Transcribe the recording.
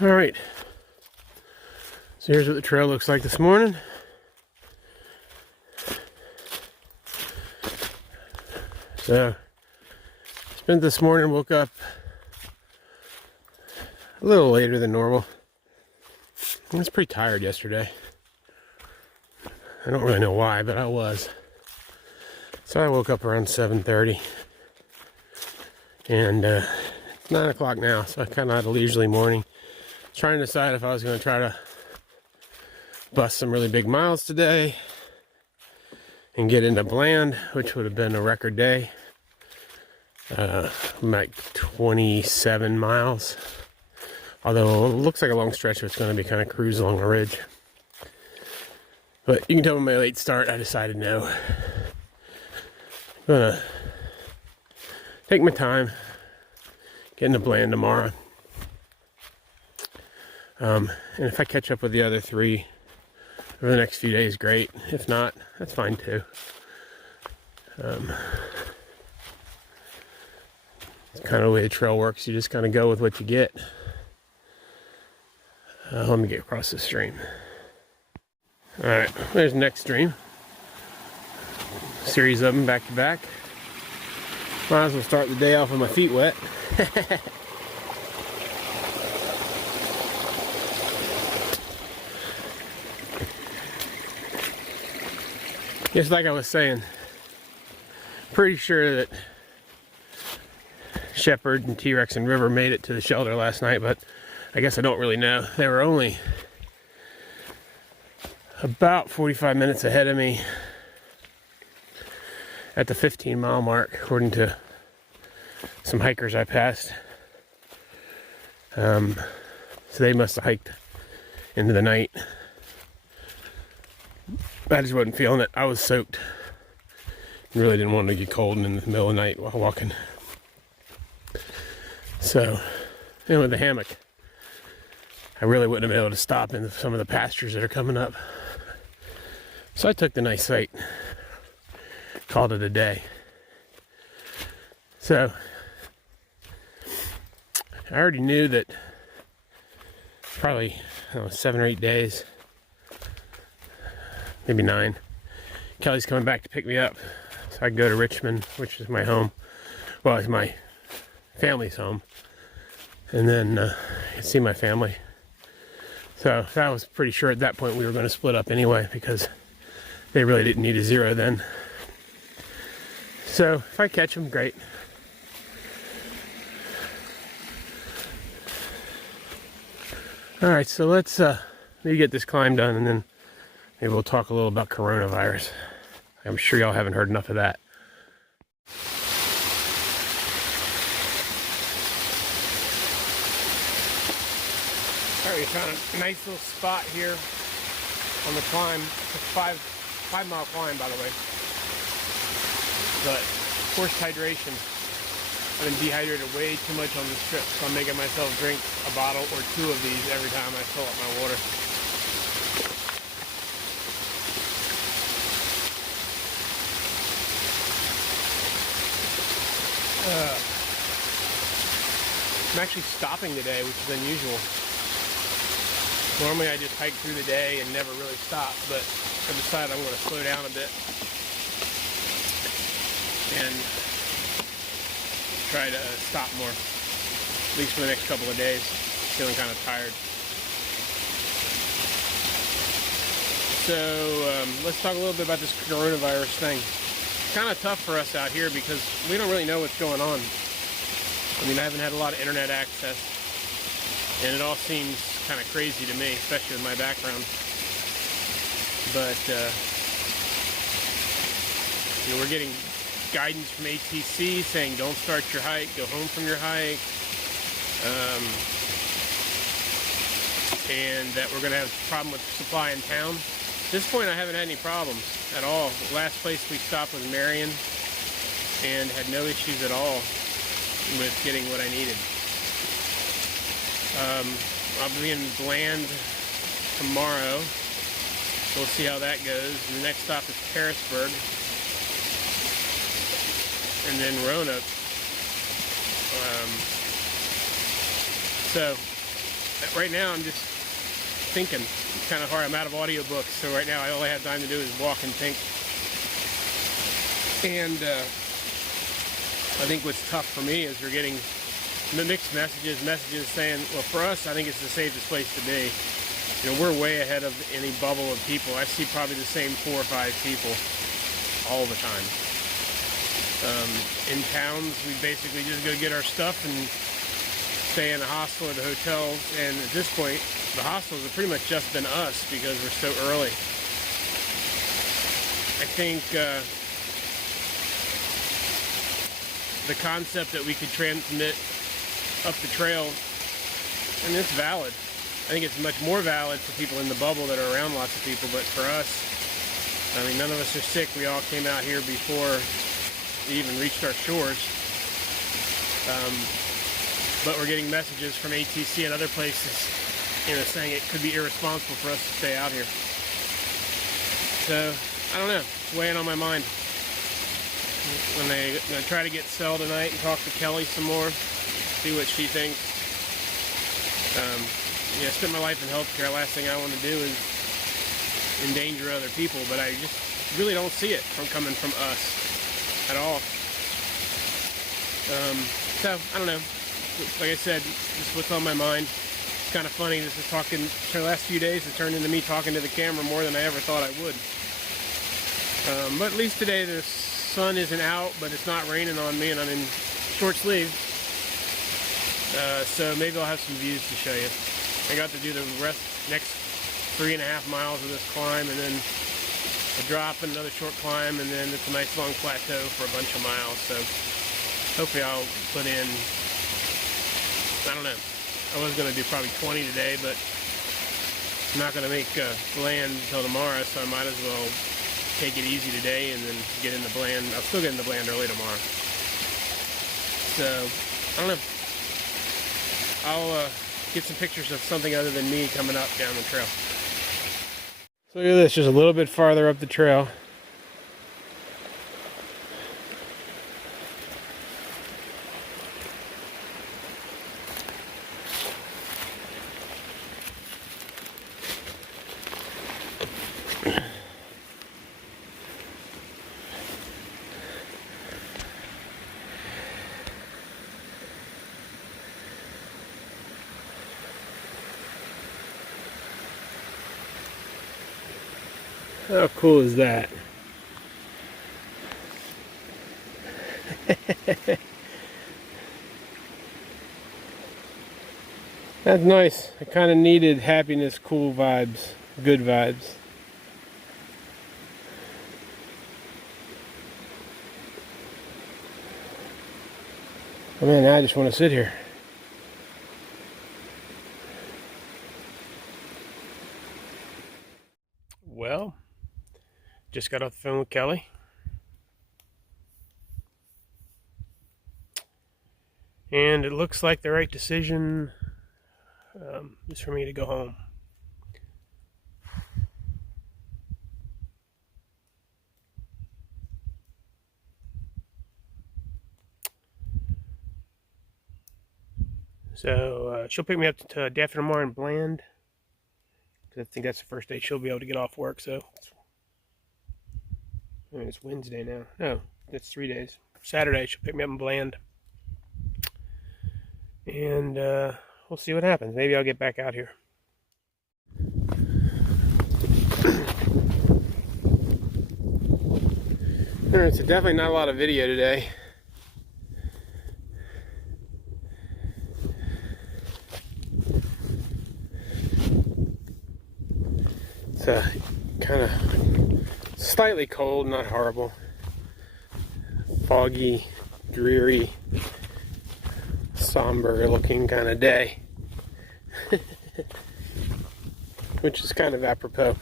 All right, so here's what the trail looks like this morning. So, spent this morning, woke up a little later than normal. I was pretty tired yesterday. I don't really know why, but I was. So I woke up around 7:30. And it's 9 o'clock now, so I kind of had a leisurely morning. Trying to decide if I was going to try to bust some really big miles today and get into Bland, which would have been a record day. Like 27 miles. Although it looks like a long stretch, so it's going to be kind of cruise along the ridge. But you can tell with my late start, I decided no. I'm going to take my time, get into Bland tomorrow. And if I catch up with the other three over the next few days, great. If not, that's fine too. It's kind of the way the trail works. You just kind of go with what you get. Let me get across the stream. Alright, there's the next stream. Series of them back to back. Might as well start the day off with my feet wet. Just like I was saying, pretty sure that Shepherd and T-Rex and River made it to the shelter last night, but I guess I don't really know. They were only about 45 minutes ahead of me at the 15-mile mark, according to some hikers I passed. So they must have hiked into the night. I just wasn't feeling it. I was soaked. Really didn't want to get cold in the middle of the night while walking. So, with the hammock, I really wouldn't have been able to stop in some of the pastures that are coming up. So I took the nice site, called it a day. So, I already knew that probably 7 or 8 days, maybe 9, Kelly's coming back to pick me up so I can go to Richmond, which is my home. Well, it's my family's home, and then see my family. So I was pretty sure at that point we were going to split up anyway, because they really didn't need a zero then. So if I catch them, great. All right, so let's maybe get this climb done, and then maybe we'll talk a little about coronavirus. I'm sure y'all haven't heard enough of that. Alright, we found a nice little spot here on the climb. It's a five-mile climb, by the way. But forced hydration. I've been dehydrated way too much on this trip, so I'm making myself drink a bottle or 2 of these every time I fill up my water. I'm actually stopping today, which is unusual. Normally I just hike through the day and never really stop, but I decided I'm going to slow down a bit and try to stop more, at least for the next couple of days. Feeling kind of tired. So let's talk a little bit about this coronavirus thing. It's kind of tough for us out here because we don't really know what's going on. I mean, I haven't had a lot of internet access, and it all seems kind of crazy to me, especially with my background. But we're getting guidance from ATC saying don't start your hike, go home from your hike, and that we're going to have a problem with supply in town. At this point, I haven't had any problems at all. The last place we stopped was Marion, and had no issues at all with getting what I needed. I'll be in Bland tomorrow. We'll see how that goes. The next stop is Harrisburg, and then Roanoke. So right now I'm just thinking. It's kind of hard. I'm out of audiobooks, so right now all I have time to do is walk and think. And I think what's tough for me is we're getting mixed messages saying, well, for us, I think it's the safest place to be. You know, we're way ahead of any bubble of people. I see probably the same 4 or 5 people all the time. In towns, we basically just go get our stuff and stay in the hostel or the hotels. And at this point, the hostels have pretty much just been us because we're so early. I think the concept that we could transmit up the trail, and it's valid. I think it's much more valid for people in the bubble that are around lots of people, but for us, I mean, none of us are sick. We all came out here before we even reached our shores. But we're getting messages from ATC and other places, you know, saying it could be irresponsible for us to stay out here. So, I don't know. It's weighing on my mind. I'm gonna try to get Sel tonight and talk to Kelly some more, see what she thinks. Yeah, I spent my life in healthcare. Last thing I want to do is endanger other people, but I just really don't see it coming from us at all. So, I don't know. Like I said, this is what's on my mind. It's kind of funny. This is talking, for the last few days, it turned into me talking to the camera more than I ever thought I would. But at least today the sun isn't out, but it's not raining on me, and I'm in short sleeves. So maybe I'll have some views to show you. I got to do the next 3.5 miles of this climb, and then a drop and another short climb, and then it's a nice long plateau for a bunch of miles. So hopefully I'll put in, I don't know, I was going to do probably 20 today, but I'm not going to make Bland until tomorrow, so I might as well take it easy today and then get into Bland. I'll still get into Bland early tomorrow. So, I don't know. I'll get some pictures of something other than me coming up down the trail. So look at this, just a little bit farther up the trail. How cool is that? That's nice. I kind of needed happiness, cool vibes, good vibes. Oh man, now I just want to sit here. Well, just got off the phone with Kelly. And it looks like the right decision is for me to go home. So she'll pick me up to day after tomorrow in Bland. I think that's the first day she'll be able to get off work. So I mean, it's Wednesday now. No, that's 3 days. Saturday she'll pick me up in Bland. And we'll see what happens. Maybe I'll get back out here. Alright, so definitely not a lot of video today. It's kind of slightly cold, not horrible. Foggy, dreary, somber looking kind of day. Which is kind of apropos.